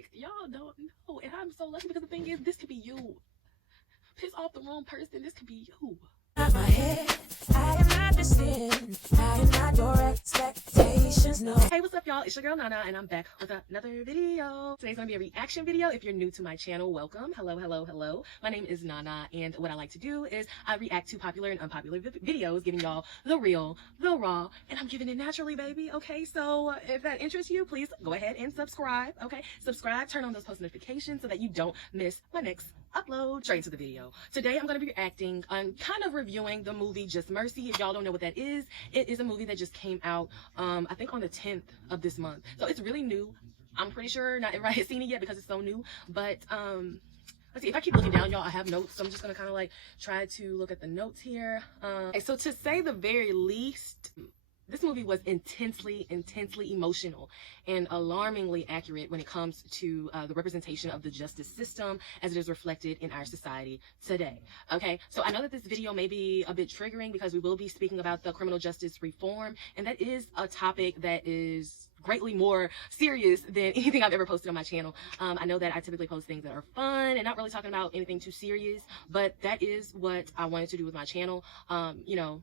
Like, y'all don't know. And I'm so lucky because the thing is, this could be you. Piss off the wrong person, this could be you. My head, I am not destined. I am not your expectations, no. Hey, what's up, y'all? It's your girl Nana, and I'm back with another video. Today's gonna be a reaction video. If you're new to my channel, welcome. Hello, hello, hello. My name is Nana, and what I like to do is I react to popular and unpopular videos, giving y'all the real, the raw, and I'm giving it naturally, baby. Okay, so if that interests you, please go ahead and subscribe. Okay, subscribe, turn on those post notifications so that you don't miss my next upload. Straight into the video. Today I'm going to be reacting on kind of reviewing the movie Just Mercy. If y'all don't know what that is, it is a movie that just came out I think on the 10th of this month, so it's really new. I'm pretty sure not everybody has seen it yet because it's so new, but let's see. If I keep looking down, y'all, I have notes, so I'm just gonna kind of like try to look at the notes here. Okay, so to say the very least, this movie was intensely emotional and alarmingly accurate when it comes to the representation of the justice system as it is reflected in our society today. Okay, so I know that this video may be a bit triggering because we will be speaking about the criminal justice reform, and that is a topic that is greatly more serious than anything I've ever posted on my channel. I know that I typically post things that are fun and not really talking about anything too serious, but that is what I wanted to do with my channel. You know,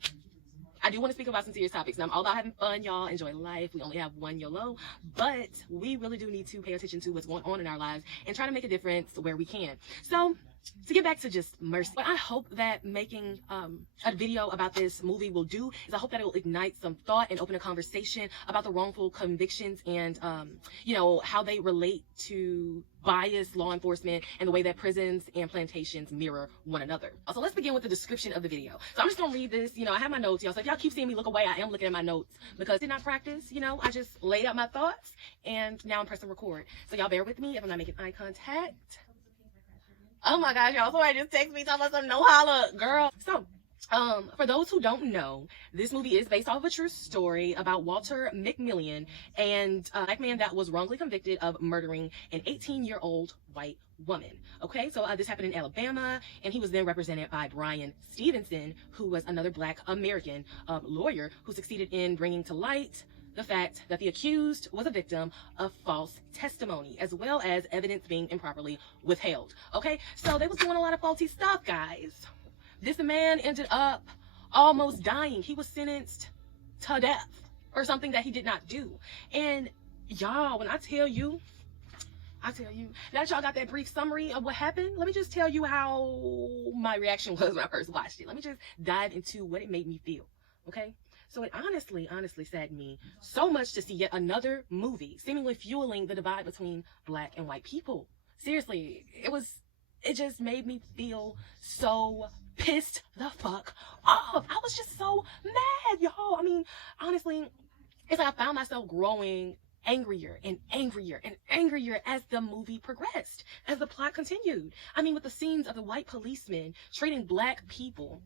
I do want to speak about some serious topics. Now, I'm all about having fun, y'all. Enjoy life. We only have one YOLO, but we really do need to pay attention to what's going on in our lives and try to make a difference where we can. So, to get back to Just Mercy, what I hope that making a video about this movie will do is I hope that it will ignite some thought and open a conversation about the wrongful convictions and, you know, how they relate to biased law enforcement and the way that prisons and plantations mirror one another. So let's begin with the description of the video. So I'm just gonna read this. You know, I have my notes, y'all. So if y'all keep seeing me look away, I am looking at my notes because I did not practice. You know, I just laid out my thoughts and now I'm pressing record. So y'all bear with me if I'm not making eye contact. Oh my gosh, y'all, somebody just text me talking about some no holla, girl. So, for those who don't know, this movie is based off of a true story about Walter McMillian, and a black man that was wrongly convicted of murdering an 18-year-old white woman. Okay, so this happened in Alabama, and he was then represented by Bryan Stevenson, who was another black American lawyer who succeeded in bringing to light the fact that the accused was a victim of false testimony, as well as evidence being improperly withheld. Okay, so they was doing a lot of faulty stuff, guys. This man ended up almost dying. He was sentenced to death for something that he did not do. And y'all, when I tell you, now that y'all got that brief summary of what happened, let me just tell you how my reaction was when I first watched it. Let me just dive into what it made me feel, okay? So it honestly saddened me so much to see yet another movie seemingly fueling the divide between black and white people. Seriously, it just made me feel so pissed the fuck off. I was just so mad, y'all. I mean, honestly, it's like I found myself growing angrier and angrier and angrier as the movie progressed, as the plot continued. I mean, with the scenes of the white policemen treating black people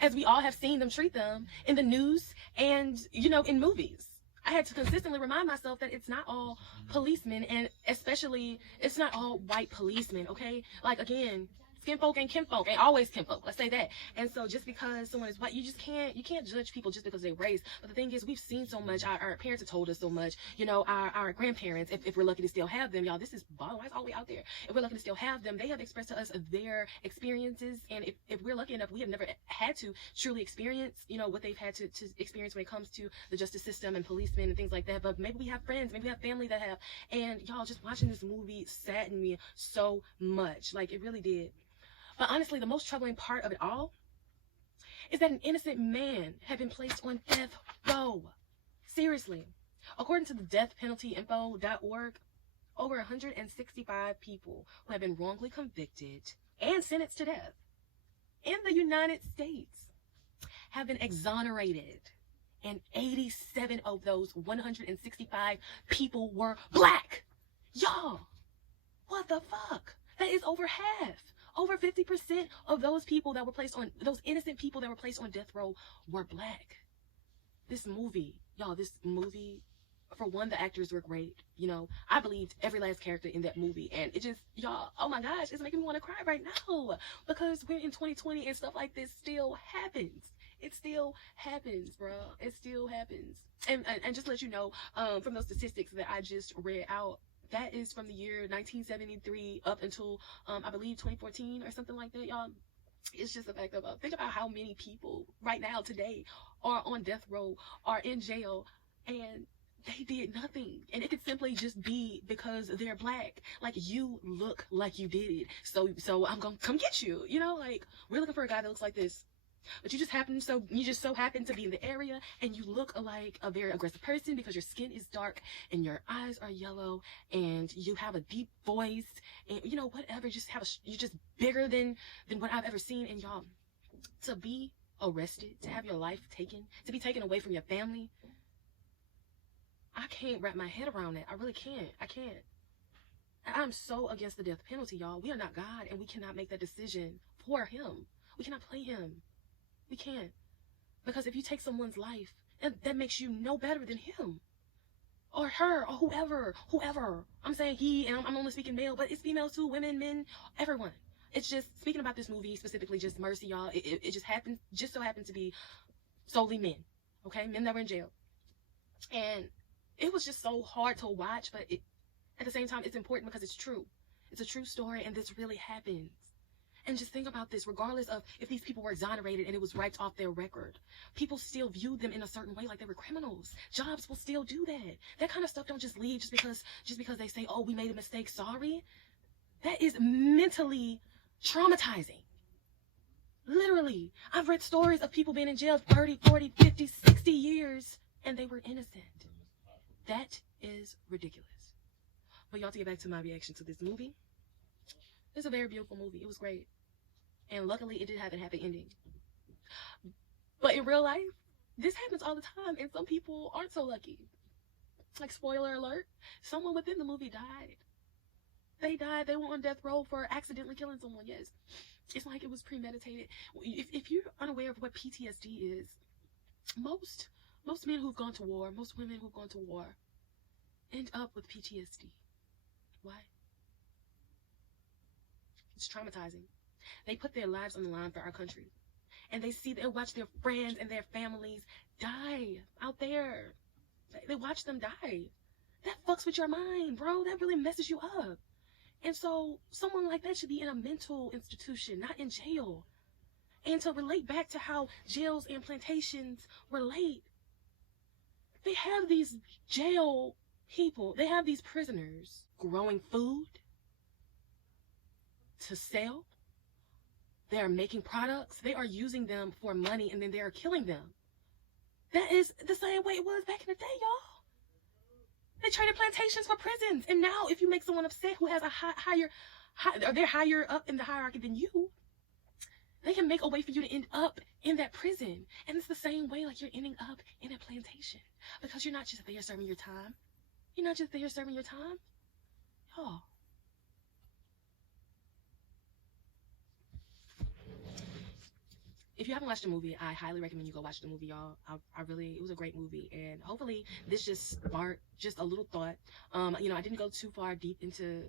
as we all have seen them treat them in the news and, you know, in movies. I had to consistently remind myself that it's not all policemen, and especially it's not all white policemen, okay? Like, again, skinfolk and kinfolk ain't always kinfolk. Let's say that. And so just because someone is white, you can't judge people just because they're race. But the thing is, we've seen so much. Our parents have told us so much. You know, our grandparents, if we're lucky to still have them, y'all, this is bottom line all the way out there. If we're lucky to still have them, they have expressed to us their experiences. And if we're lucky enough, we have never had to truly experience, you know, what they've had to experience when it comes to the justice system and policemen and things like that. But maybe we have friends, maybe we have family that have. And y'all, just watching this movie saddened me so much. Like, it really did. But honestly, the most troubling part of it all is that an innocent man had been placed on death row. Seriously. According to the deathpenaltyinfo.org, over 165 people who have been wrongly convicted and sentenced to death in the United States have been exonerated. And 87 of those 165 people were black. Y'all, what the fuck? That is over half. Over 50% of those people that were placed on, those innocent people that were placed on death row were black. This movie, y'all, for one, the actors were great. You know, I believed every last character in that movie. And it just, y'all, oh my gosh, it's making me want to cry right now. Because we're in 2020 and stuff like this still happens. It still happens, bro. It still happens. And just to let you know, from those statistics that I just read out, that is from the year 1973 up until, I believe 2014 or something like that, y'all. It's just the fact of, think about how many people right now today are on death row, are in jail, and they did nothing. And it could simply just be because they're black. Like, you look like you did it, so I'm gonna come get you. You know, like, we're looking for a guy that looks like this. But you just so happen to be in the area, and you look like a very aggressive person because your skin is dark and your eyes are yellow and you have a deep voice and, you know, whatever, you're just bigger than what I've ever seen. And y'all, to be arrested, to have your life taken, to be taken away from your family, I can't wrap my head around it. I really can't. I can't. I'm so against the death penalty, y'all. We are not God, and we cannot make that decision for him. We cannot play him. We can't. Because if you take someone's life, and that makes you no better than him. Or her, or whoever. I'm saying he, and I'm only speaking male, but it's females too, women, men, everyone. It's just, speaking about this movie, specifically just Mercy, y'all, it just so happened to be solely men. Okay? Men that were in jail. And it was just so hard to watch, but at the same time, it's important because it's true. It's a true story, and this really happens. And just think about this, regardless of if these people were exonerated and it was wiped off their record, people still viewed them in a certain way, like they were criminals. Jobs will still do that. That kind of stuff don't just leave just because they say, oh, we made a mistake, sorry. That is mentally traumatizing. Literally. I've read stories of people being in jail 30, 40, 50, 60 years, and they were innocent. That is ridiculous. But y'all, to get back to my reaction to this movie, it's a very beautiful movie. It was great. And luckily, it did have a happy ending. But in real life, this happens all the time, and some people aren't so lucky. Like, spoiler alert, someone within the movie died. They died. They were on death row for accidentally killing someone, yes. It's like it was premeditated. If you're unaware of what PTSD is, most men who've gone to war, most women who've gone to war, end up with PTSD. Why? It's traumatizing. They put their lives on the line for our country. And they watch their friends and their families die out there. They watch them die. That fucks with your mind, bro. That really messes you up. And so someone like that should be in a mental institution, not in jail. And to relate back to how jails and plantations relate, they have these jail people, they have these prisoners growing food to sell. They are making products. They are using them for money, and then they are killing them. That is the same way it was back in the day, y'all. They traded plantations for prisons. And now if you make someone upset who has they're higher up in the hierarchy than you, they can make a way for you to end up in that prison. And it's the same way, like, you're ending up in a plantation. Because you're not just there serving your time. You're not just there serving your time. Y'all. If you haven't watched the movie, I highly recommend you go watch the movie, y'all. It was a great movie, and hopefully this just sparked just a little thought. You know, I didn't go too far deep into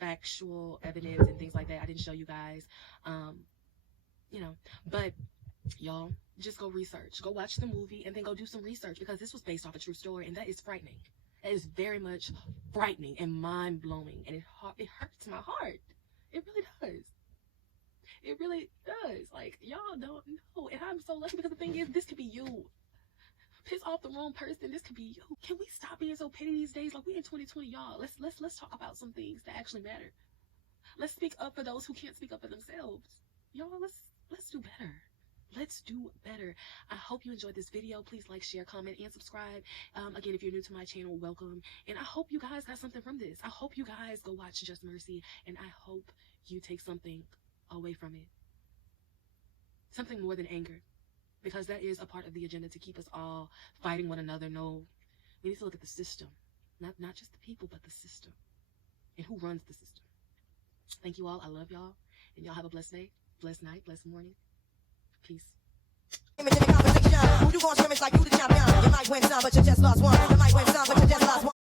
factual evidence and things like that. I didn't show you guys, you know, but y'all, just go research, go watch the movie, and then go do some research, because this was based off a true story, and that is frightening. That is very much frightening and mind-blowing, and it hurts my heart. It really does. It really does. Like, y'all don't know. And I'm so lucky, because the thing is, this could be you. Piss off the wrong person, this could be you. Can we stop being so petty these days? Like, we in 2020, y'all. Let's talk about some things that actually matter. Let's speak up for those who can't speak up for themselves. Y'all, let's do better. Let's do better. I hope you enjoyed this video. Please like, share, comment, and subscribe. Again, if you're new to my channel, welcome. And I hope you guys got something from this. I hope you guys go watch Just Mercy, and I hope you take something away from it. Something more than anger, because that is a part of the agenda to keep us all fighting one another. No, we need to look at the system, not just the people, but the system, and who runs the system. Thank you all. I love y'all, and y'all have a blessed day, blessed night, blessed morning. Peace. You gon' scrimmage like you the champion. You might win some, but you just lost one. You might win some, but you just lost one.